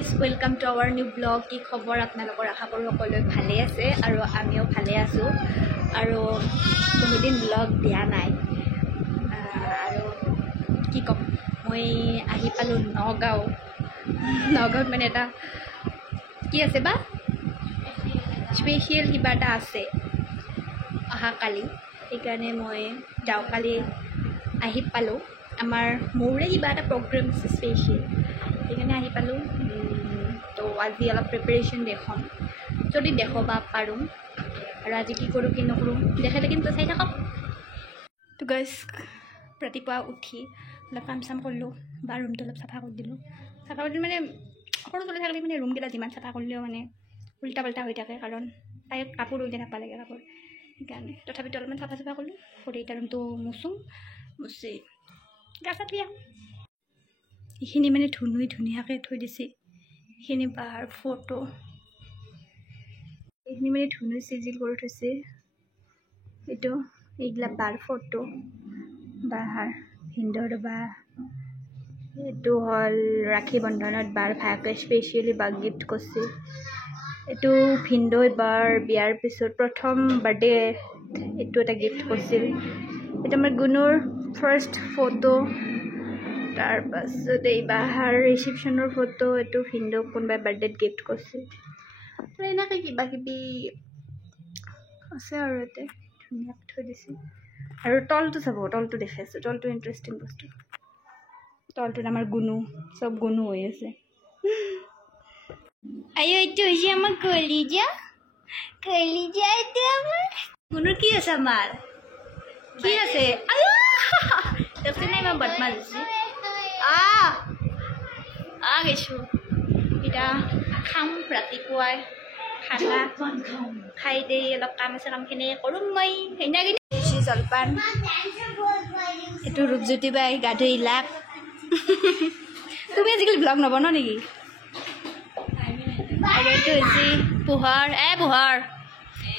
Welcome to our new vlog. কি খবৰ আপোনালোকৰ আশা কৰোঁ সকলোৱে ভালে আছে আৰু আমিও ভালে আছোঁ আৰু বহুদিন vlog দিয়া নাই আৰু কি ক'ম মই আহি পালোঁ নগাঁৱত মানে এটা কি আছে বা স্পেচিয়েল কিবা এটা আছে অহাকালি সেইকাৰণে মই যাওঁকালি আহি পালোঁ আমাৰ মোৰে কিবা এটা প্ৰগ্ৰেম আছে স্পেচিয়েল সেইকাৰণে আহি পালোঁ তো আজি অলপ প্ৰিপাৰেশ্যন দেখুৱাম যদি দেখুৱাব পাৰোঁ আৰু আজি কি কৰোঁ কি নকৰোঁ দেখালে কিন্তু চাই থাকক তো গাইজ ৰাতিপুৱা উঠি অলপ কাম চাম কৰিলোঁ বা ৰুমটো অলপ চাফা কৰি দিলোঁ মানে সৰু চলি থাকিলে মানে ৰুমকেইটা যিমান চাফা কৰিলেও মানে উল্টা পাল্টা হৈ থাকে কাৰণ তাই কাপোৰ উল্টা নাপালেগৈ কাপোৰ সেইকাৰণে তথাপিতো অলপমান চাফা কৰিলোঁ কৰি এতিয়া ৰুমটো মুচি গা চা ধুই এইখিনি মানে ধুনীয়াকৈ থৈ দিছে এইখিনি বাহাৰ ফটো এইখিনি মানে চিজিল কৰি থৈছে এইগিলা বাৰ ফটো বাহাৰ ভিন্দৰ বা এইটো হ'ল ৰাখী বন্ধনত বাৰ ভায়েকে স্পেচিয়েলি বাক গিফ্ট কৰিছে এইটো ভিন্দই বাৰ বিয়াৰ পিছত প্ৰথম বাৰ্থডে এইটো এটা গিফ্ট কৰিছিল এইটো আমাৰ গুণৰ ফাৰ্ষ্ট ফটো তাৰপাছত এই বাহাৰ ৰিচিপশ্যনৰ ফটো এইটো ভিন্দক কোনোবাই বাৰ্থডেত গিফ্ট কৰিছিল আৰু এনেকৈ কিবা কিবি আছে আৰু ইয়াতে ধুনীয়াকৈ থৈ দিছে আৰু তলটো চাব তলটো দেখাইছোঁ তলটো ইণ্টাৰেষ্টিং বস্তু তলটোত আমাৰ গুণু চব গুণু হৈ আছে আইও এইটো হৈছে আমাৰ কলিজা এইটো আমাৰ গুণুৰ কি আছে আমাৰ কি আছে দেখছি নাই মই বদমাছ হৈছে গৈছোঁ এতিয়া খাম ৰাতিপুৱাই খানা খাই দেই অলপ কামখিনি কৰোঁ মই সেইদিনাখিনি জলপান এইটো ৰূপজ্যোতি বাই গা ধুই লাগ তুমি আজিকালি ব্লগ নবনোৱা নেকি আৰু এইটো হৈছে পোহৰ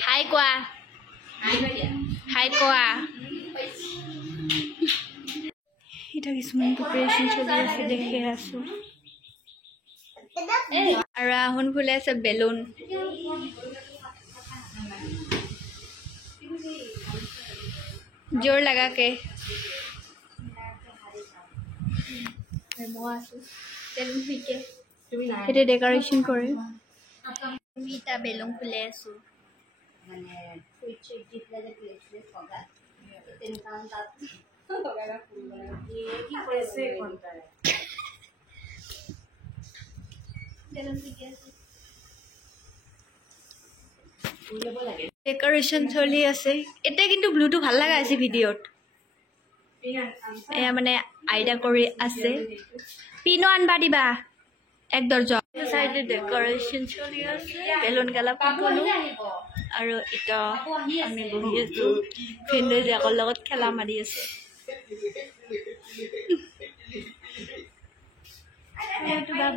হাই কোৱা এতিয়া কিছুমান প্ৰিপাৰেশ্যন চলি আছে দেখি আছোঁ আৰু আহোন ফুলে আছে বেলুন জোৰ লাগাকে সেইটো ডেকৰেশ্যন কৰে আমি এতিয়া বেলুন ফুলে আছোঁ ডেকৰেশ্যন চলি আছে এতিয়া কিন্তু ব্লুটো ভাল লগা আছে ভিডিঅ'ত এয়া মানে আইডা কৰি আছে পিনো আনবা দিবা এক দৰ্জন চাইডে ডেকৰেশ্যন চলি আছে বেলুন গেলা ফুটলো আৰু এতিয়া আমি বহি আছোঁ ফ্ৰেণ্ডৰ জাকৰ লগত খেলা মাৰি আছে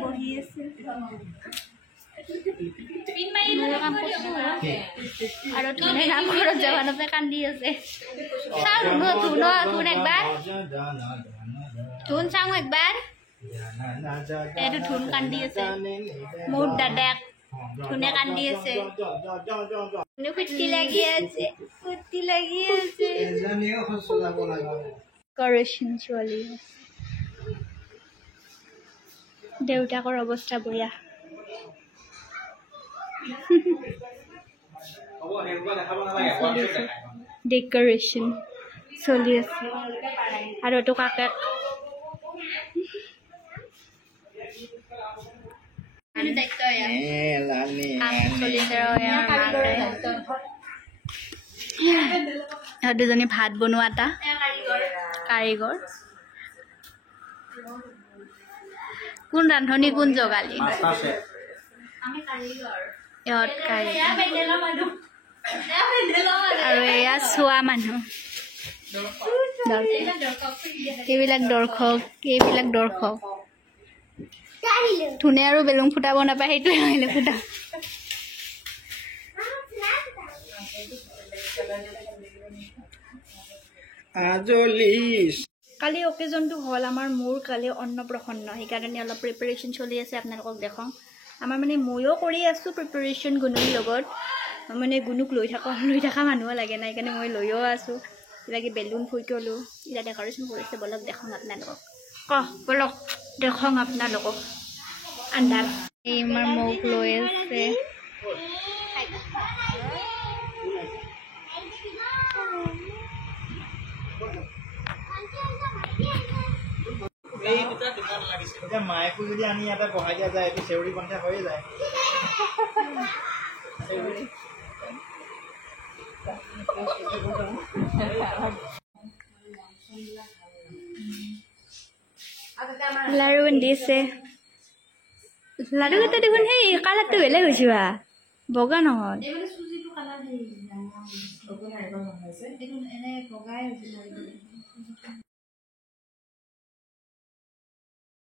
বহি আছে আৰু ধুনে নামঘৰত জৱানতে কান্দি আছে ধুন একবাৰ ধুন চাওঁ একবাৰ এইটো ধুন কান্দি আছে মোৰ দাদাক ধুনে কান্দি আছে ফুৰ্তি লাগি আছে ডেকৰেশ্যন চলি আছে দেউতাকৰ অৱস্থা বেয়া ডেকৰেশ্যন চলি আছে আৰু এইটো কাকে দুজনী ভাত বনোৱা এটা কাৰিকৰ কোন ৰান্ধনি কোন জগালি আৰু এয়া চোৱা মানুহ এইবিলাক দৰ্শক ধুনে আৰু বেলুন ফুটাব নাপায় সেইটোৱে আহিলে ফুটা আজলি কালি অকেজনটো হ'ল আমাৰ মোৰ কালি অন্নপ্ৰসন্ন সেইকাৰণে অলপ প্ৰিপাৰেশ্যন চলি আছে আপোনালোকক দেখাওঁ আমাৰ মানে ময়ো কৰি আছোঁ প্ৰিপাৰেশ্যন গুণুৰ লগত মানে গুণুক লৈ থকা মানুহ লাগে নাই সেইকাৰণে মই লৈও আছোঁ কিবাকি বেলুন ফুইটলোঁ এতিয়া ডেক'ৰেশ্যন কৰিছে বলক দেখাওঁ আপোনালোকক বলক দেখাওঁ আপোনালোকক আন্ধাৰ এই আমাৰ মোক লৈ আছে মায়েকো যদি আনি ইয়াতে বহাই দিয়া যায় এইটো চেউৰি কণ্ঠা হৈয়ে যায় লাৰু দিছে লাৰু কেইটা দেখোন সেই কালাৰটো বেলেগ হৈছে বগা নহয়